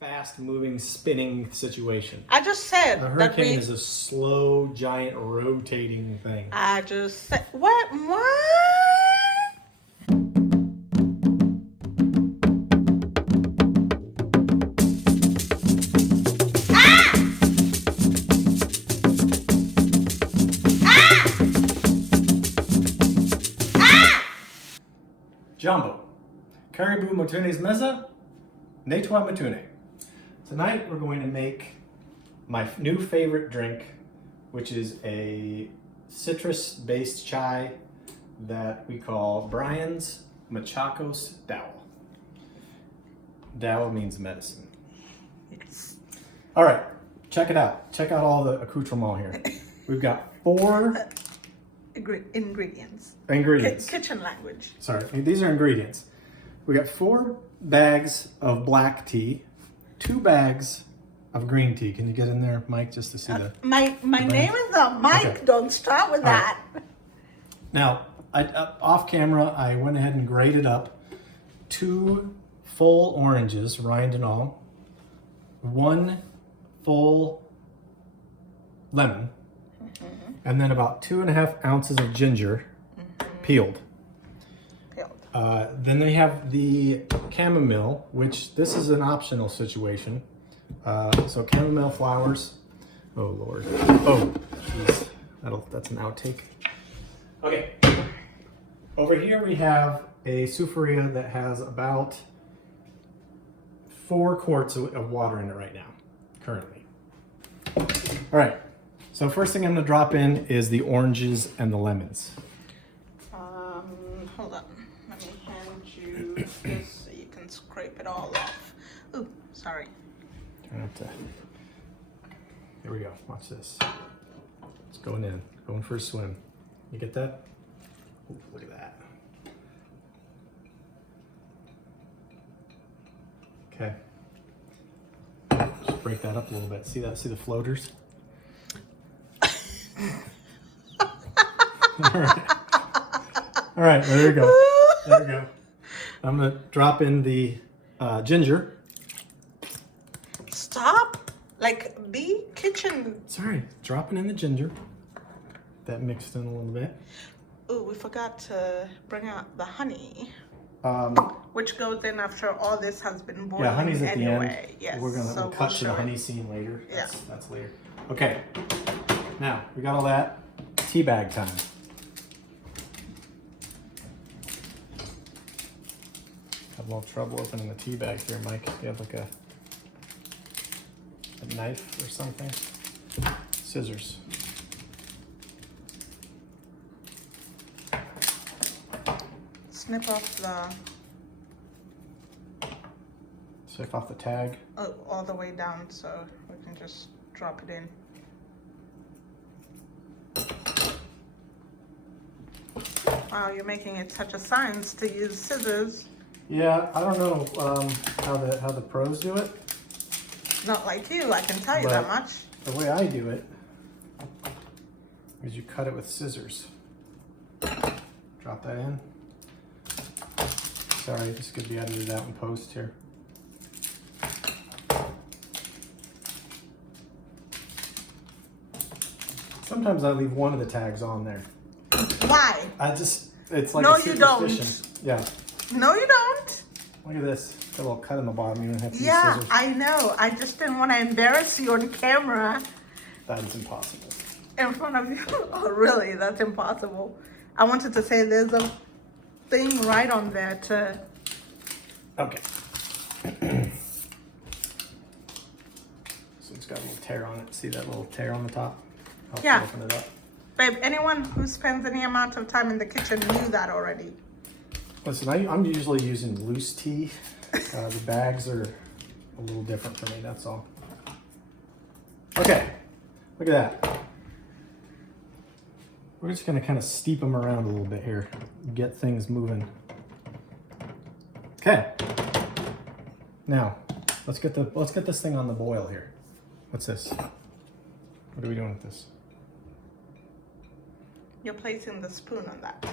fast-moving, spinning situation. I just said A that hurricane is a slow, giant, rotating thing. I just said what? Jumbo. Caribou Mutune's Meza. Nettoie Mutune. Tonight we're going to make my new favorite drink, which is a citrus-based chai that we call Brian's Machakos Dawa. Dawa means medicine. Yes. All right, check it out. Check out all the accoutrement here. We've got 4 Ingredients. Kitchen language. Sorry, these are ingredients. We got 4 bags of black tea, 2 bags of green tea. Can you get in there, Mike, just to see the... My name is not Mike. Okay. Don't start with that. Right. Now, off camera, I went ahead and grated up 2 full oranges, rind and all, 1 full lemon, and then about 2.5 ounces of ginger, peeled. Then they have the chamomile, which this is an optional situation. So chamomile flowers. Oh Lord. Oh, geez. That's an outtake. Okay. Over here we have a soufriya that has about 4 quarts of water in it right now, currently. All right. So first thing I'm going to drop in is the oranges and the lemons. Hold on. Let me hand you this so you can scrape it all off. Ooh, sorry. Try not to. Here we go. Watch this. It's going in. Going for a swim. You get that? Ooh, look at that. Okay. Just break that up a little bit. See that? See the floaters? All right. All right, there we go. There we go. I'm gonna drop in the ginger. Stop! Like, be kitchen. Sorry, dropping in the ginger. That mixed in a little bit. Oh, we forgot to bring out the honey. Which goes in after all this has been boiling. Yeah, honey's at anyway. the end. Yes. We'll cut to the honey scene later. Yeah. That's later. Okay. Now, we got all that. Tea bag time. Have a little trouble opening the tea bag here, Mike. Do you have like a knife or something? Scissors. Snip off the tag. All the way down so we can just drop it in. Wow, you're making it such a science to use scissors. Yeah, I don't know how the pros do it. Not like you, I can tell you that much. The way I do it is you cut it with scissors. Drop that in. Sorry, this could be edited out in post here. Sometimes I leave one of the tags on there. Why? It's like no, a superstition. You don't. Yeah. No, you don't. Look at this. Got a little cut in the bottom. You don't have to use Yeah, scissors. I know. I just didn't want to embarrass you on camera. That is impossible. In front of you. Oh, really? That's impossible. I wanted to say there's a thing right on there to... Okay. So it's got a little tear on it. See that little tear on the top? Yeah. Open it up. Babe, anyone who spends any amount of time in the kitchen knew that already. Listen, I'm usually using loose tea. The bags are a little different for me, that's all. Okay, look at that. We're just gonna kind of steep them around a little bit here, get things moving. Okay. Now, let's get this thing on the boil here. What's this? What are we doing with this? You're placing the spoon on that.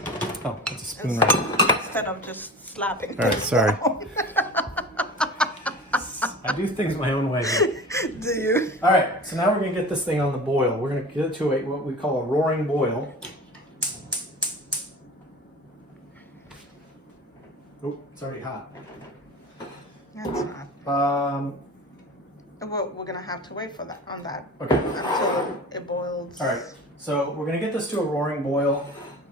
Oh, it's a spoon right. Instead of just slapping. All right, sorry. I do things my own way. Do you? All right, so now we're gonna get this thing on the boil. We're gonna get it to what we call a roaring boil. Oh, it's already hot. That's not. Well, we're gonna have to wait for that on that Okay. until it boils. All right, so we're gonna get this to a roaring boil,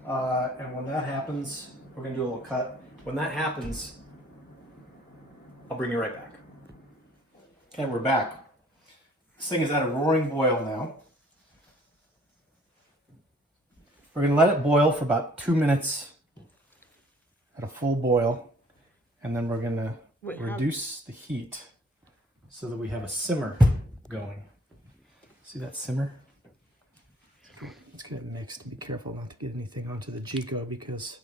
and when that happens, we're gonna do a little cut. When that happens, I'll bring you right back. Okay, we're back. This thing is at a roaring boil now. We're gonna let it boil for about 2 minutes at a full boil, and then we're gonna reduce the heat so that we have a simmer going. See that simmer? Let's get it mixed. Be careful not to get anything onto the Chico because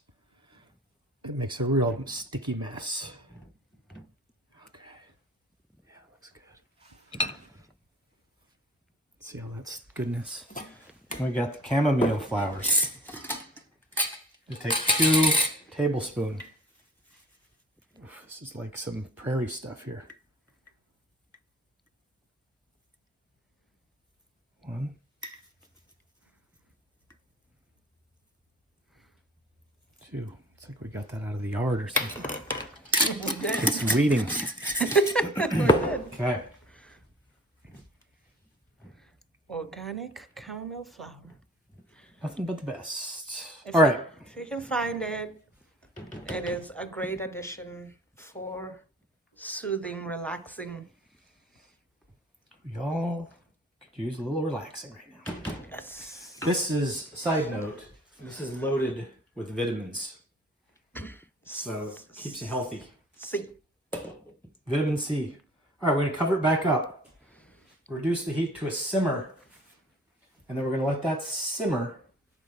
it makes a real sticky mess. Okay. Yeah, it looks good. See all that goodness? We got the chamomile flowers. We take 2 tablespoons. This is like some prairie stuff here. 1. 2. It's like we got that out of the yard or something. It's weeding. Okay. Organic chamomile flower. Nothing but the best. If All right. If you can find it, it is a great addition for soothing, relaxing. We all could use a little relaxing right now. Yes. This is, side note, this is loaded with vitamins. So it keeps you healthy. See. Vitamin C. All right, we're gonna cover it back up. Reduce the heat to a simmer. And then we're gonna let that simmer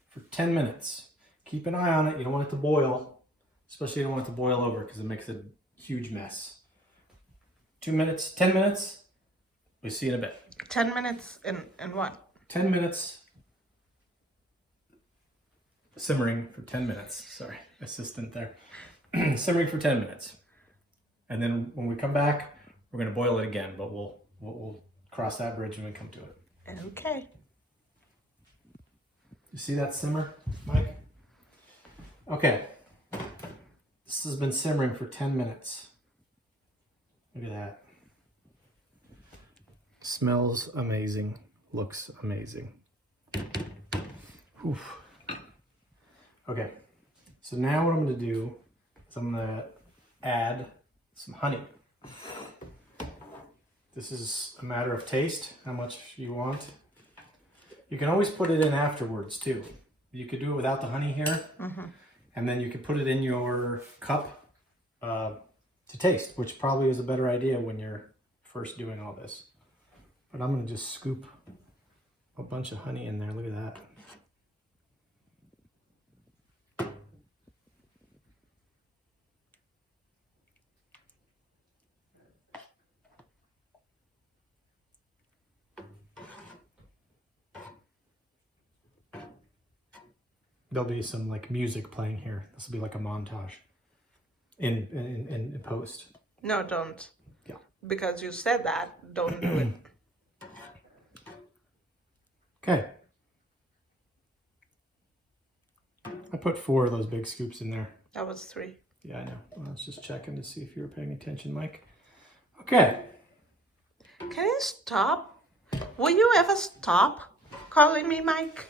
for 10 minutes. Keep an eye on it. You don't want it to boil. Especially you don't want it to boil over because it makes a huge mess. 2 minutes, 10 minutes. We'll see you in a bit. 10 minutes in what? 10 minutes. Simmering for 10 minutes. Sorry, assistant there. Simmering for 10 minutes. And then when we come back, we're gonna boil it again, but we'll cross that bridge when we come to it. Okay. You see that simmer, Mike? Okay. This has been simmering for 10 minutes. Look at that. Smells amazing. Looks amazing. Whew. Okay. So now what I'm going to do is I'm going to add some honey. This is a matter of taste, how much you want. You can always put it in afterwards too. You could do it without the honey here. Mm-hmm. And then you could put it in your cup to taste, which probably is a better idea when you're first doing all this. But I'm going to just scoop a bunch of honey in there. Look at that. There'll be some like music playing here. This will be like a montage in post. No, don't. Yeah. Because you said that, don't do it. Okay. I put 4 of those big scoops in there. That was 3. Yeah, I know. Well, I was just checking to see if you were paying attention, Mike. Okay. Can you stop? Will you ever stop calling me Mike?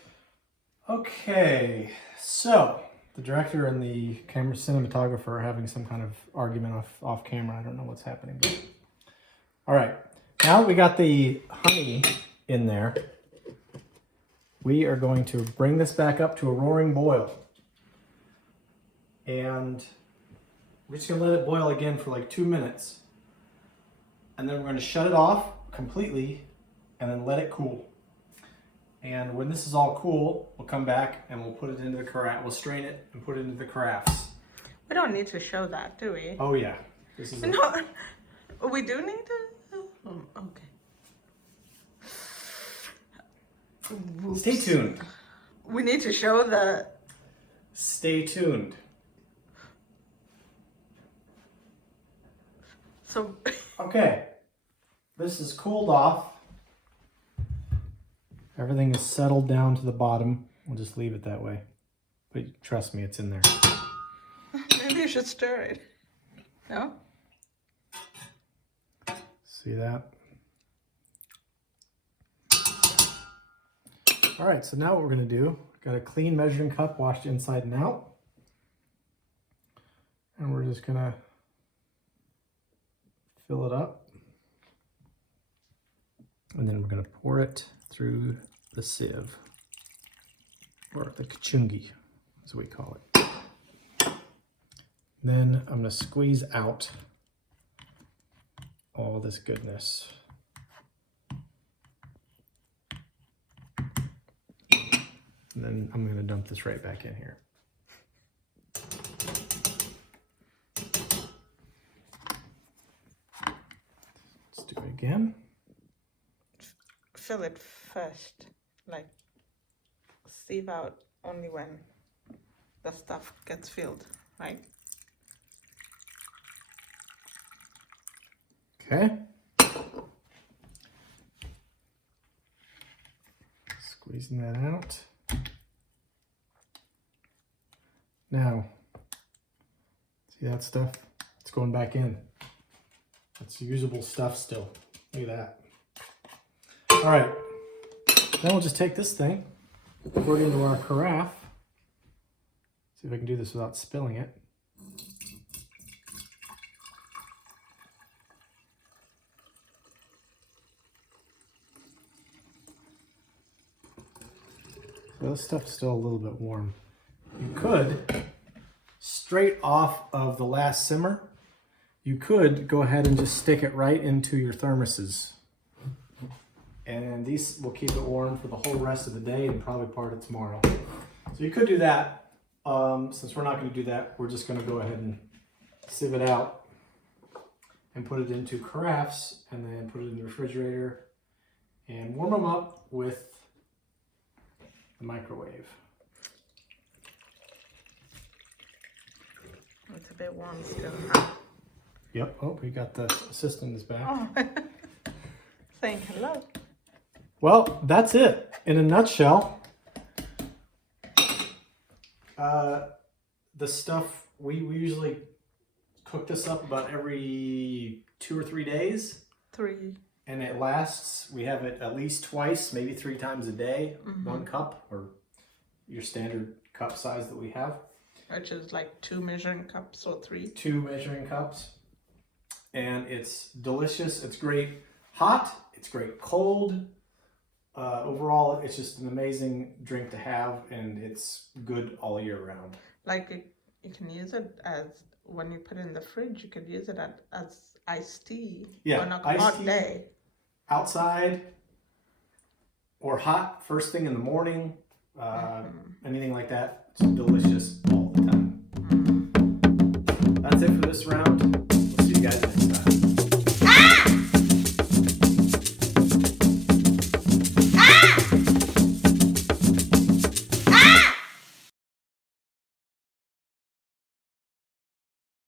Okay. So the director and the camera cinematographer are having some kind of argument off camera. I don't know what's happening. But... All right. Now that we got the honey in there, we are going to bring this back up to a roaring boil. And we're just going to let it boil again for like 2 minutes. And then we're going to shut it off completely and then let it cool. And when this is all cool, we'll come back and we'll put it into the carafe. We'll strain it and put it into the carafes. We don't need to show that, do we? Oh yeah. This is No, we do need to? Oh, okay. Whoops. Stay tuned. We need to show the... Stay tuned. So... Okay. this is cooled off. Everything is settled down to the bottom. We'll just leave it that way. But trust me, it's in there. Maybe you should stir it. No? See that? All right, so now what we're gonna do, got a clean measuring cup washed inside and out. And we're just gonna fill it up. And then we're gonna pour it through the sieve, or the kachungi, as we call it. Then I'm gonna squeeze out all this goodness. And then I'm gonna dump this right back in here. Let's do it again. Fill it first. Like, sieve out only when the stuff gets filled, right? Okay. Squeezing that out. Now, see that stuff? It's going back in. It's usable stuff still. Look at that. All right. Then we'll just take this thing, pour it into our carafe. See if I can do this without spilling it. So this stuff's still a little bit warm. You could, straight off of the last simmer, you could go ahead and just stick it right into your thermoses. And these will keep it warm for the whole rest of the day and probably part of tomorrow. So you could do that. Since we're not going to do that, we're just going to go ahead and sieve it out and put it into carafes and then put it in the refrigerator and warm them up with the microwave. It's a bit warm still, huh? Yep. Oh, we got the assistant is back. Oh. Saying hello. Well, that's it in a nutshell. The stuff, we usually cook this up about every 2 or 3 days. 3. And it lasts, we have it at least twice, maybe 3 times a day, 1 cup, or your standard cup size that we have. Which is like 2 measuring cups or 3. 2 measuring cups. And it's delicious. It's great hot. It's great cold. Overall, it's just an amazing drink to have, and it's good all year round. Like, you can use it as, when you put it in the fridge, you could use it as iced tea on a hot day. Outside, or hot first thing in the morning, anything like that. It's delicious all the time. That's it for this round. We'll see you guys